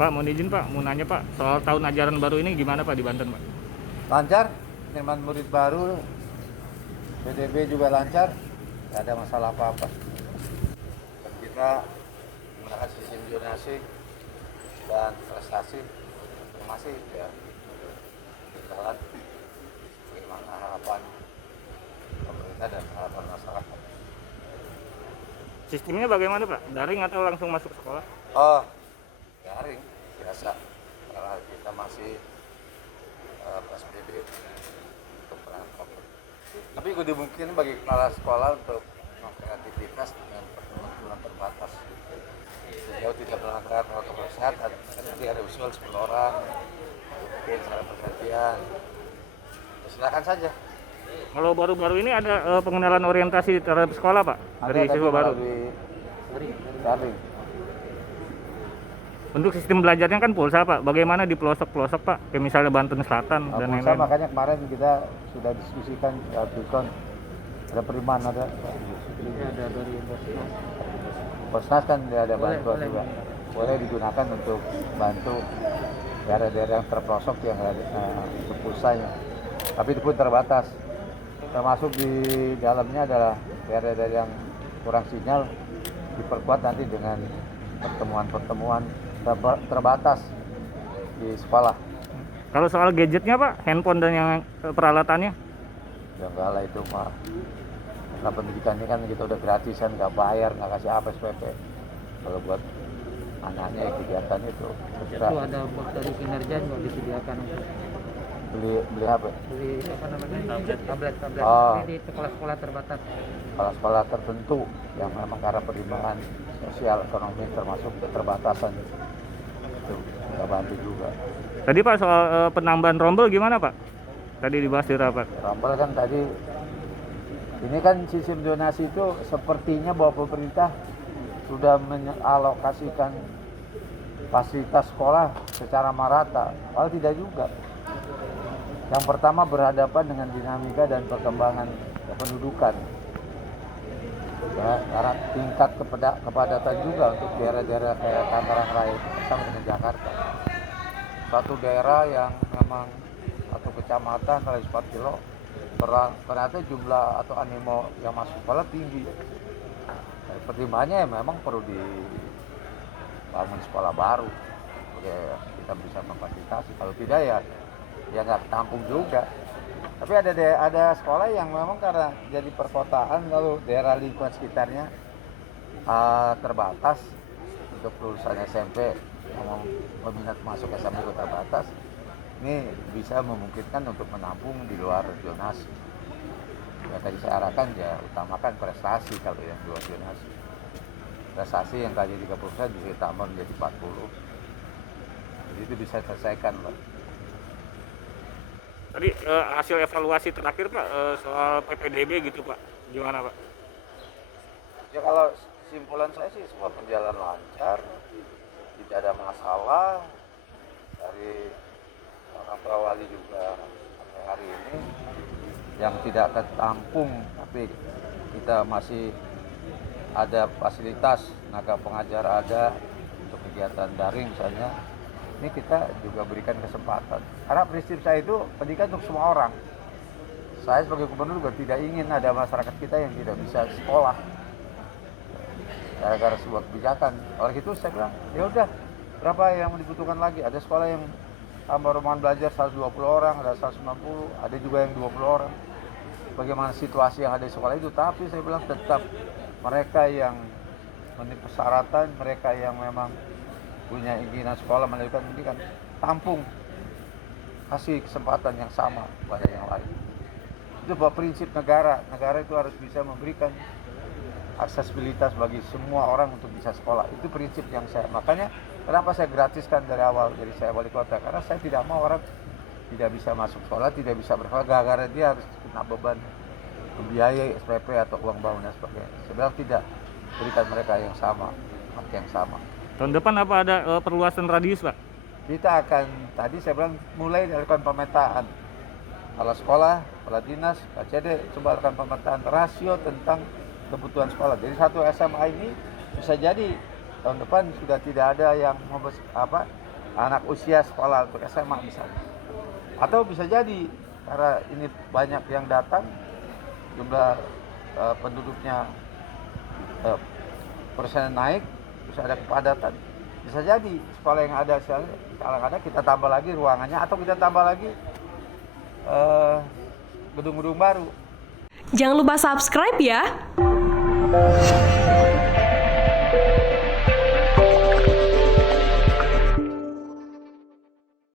Pak, mau izin Pak, mau nanya Pak, soal tahun ajaran baru ini gimana Pak di Banten Pak? Lancar, penerimaan murid baru, PDB juga lancar, nggak ada masalah apa-apa. Dan kita menggunakan sistem zonasi dan prestasi masih ya berjalan bagaimana harapan pemerintah dan harapan masyarakat. Sistemnya bagaimana Pak? Daring atau langsung masuk sekolah? Oh, daring biasa karena kita masih PSBB untuk perangkat. Tapi gue dimungkinkan bagi kepala sekolah untuk kreativitas dengan pertemuan terbatas. Sejauh tidak melanggar protokol kesehatan, nanti ada usul 10 orang, mungkin secara pergantian. Silakan saja. Kalau baru-baru ini ada pengenalan orientasi terhadap sekolah Pak dari siswa baru. Daring. Untuk sistem belajarnya kan pulsa Pak. Bagaimana di pelosok-pelosok Pak? Kayak misalnya Banten Selatan dan Pulsa, lain-lain. makanya kemarin kita sudah diskusikan Tuton, ada Periman, ada dari Posnas kan ada bantuan juga. Boleh digunakan untuk bantu daerah-daerah yang terpelosok yang ada untuk pulsanya. Tapi itu pun terbatas. Termasuk di dalamnya adalah daerah-daerah yang kurang sinyal diperkuat nanti dengan pertemuan-pertemuan terbatas di sekolah. Kalau soal gadgetnya Pak, handphone dan yang peralatannya? Ya enggak lah itu mah. Karena pendidikannya kan kita udah gratisan, nggak bayar, nggak kasih apa SPP. Kalau buat anaknya kegiatan itu ada buat dari kinerja juga disediakan untuk beli apa? beli apa namanya tablet. Oh. Ini di sekolah-sekolah terbatas. Kalau sekolah tertentu yang memang karena pertimbangan sosial ekonomi termasuk keterbatasan itu kita bantu juga. Tadi Pak soal penambahan rombel gimana Pak? Tadi dibahas di rapat. Rombel kan tadi ini kan sistem zonasi itu sepertinya bahwa pemerintah sudah mengalokasikan fasilitas sekolah secara merata, padahal tidak juga. Yang pertama berhadapan dengan dinamika dan perkembangan kependudukan. Ya, karena tingkat kepadatan juga untuk daerah-daerah kayak Tangerang Raya sama dengan Jakarta. Suatu daerah yang memang atau kecamatan kali 4 kilo ternyata jumlah atau animo yang masuk sekolah tinggi. Pertimbangannya ya memang perlu dibangun sekolah baru supaya kita bisa memfasilitasi. Kalau tidak ya nggak tampung juga. Tapi ada sekolah yang memang karena jadi perkotaan, lalu daerah lingkungan sekitarnya terbatas untuk lulusan SMP yang mau berminat masuk SMP terbatas. Ini bisa memungkinkan untuk menampung di luar zonasi. Ya tadi saya arahkan ya utamakan prestasi kalau yang luar zonasi. Prestasi yang tadi 30% bisa ditambah menjadi 40. Jadi itu bisa selesaikan Pak. Tadi hasil evaluasi terakhir Pak soal PPDB gitu Pak, gimana Pak? Ya kalau kesimpulan saya sih semua berjalan lancar, tidak ada masalah. Dari orang tua wali juga sampai hari ini yang tidak tertampung, tapi kita masih ada fasilitas tenaga pengajar ada untuk kegiatan daring misalnya. Ini kita juga berikan kesempatan. Karena prinsip saya itu pendidikan untuk semua orang. Saya sebagai gubernur juga tidak ingin ada masyarakat kita yang tidak bisa sekolah gara-gara sebuah kebijakan. Oleh itu saya bilang, ya udah berapa yang dibutuhkan lagi? Ada sekolah yang tambah ruangan belajar 120 orang, ada 190, ada juga yang 20 orang. Bagaimana situasi yang ada di sekolah itu, tapi saya bilang tetap mereka yang memenuhi persyaratan, mereka yang memang punya keinginan sekolah melanjutkan pendidikan, tampung, kasih kesempatan yang sama kepada yang lain. Itu bahwa prinsip negara itu harus bisa memberikan aksesibilitas bagi semua orang untuk bisa sekolah. Itu prinsip yang makanya kenapa saya gratiskan dari awal, dari saya wali kota, karena saya tidak mau orang tidak bisa masuk sekolah, tidak bisa bersekolah, gara-gara dia harus kena beban membiayai SPP atau uang bangunan sebagainya. Saya bilang tidak, berikan mereka yang sama, hak yang sama. Tahun depan apa ada perluasan radius Pak? Kita akan, tadi saya bilang mulai dilakukan pemetaan. Kepala sekolah, kepala dinas, KCD, coba lakukan pemetaan rasio tentang kebutuhan sekolah. Jadi satu SMA ini bisa jadi tahun depan sudah tidak ada yang anak usia sekolah untuk SMA misalnya. Atau bisa jadi karena ini banyak yang datang, jumlah penduduknya persen naik, terus ada kepadatan. Bisa jadi sekolah yang ada sekarang ada kita tambah lagi ruangannya atau kita tambah lagi gedung-gedung baru. Jangan lupa subscribe ya.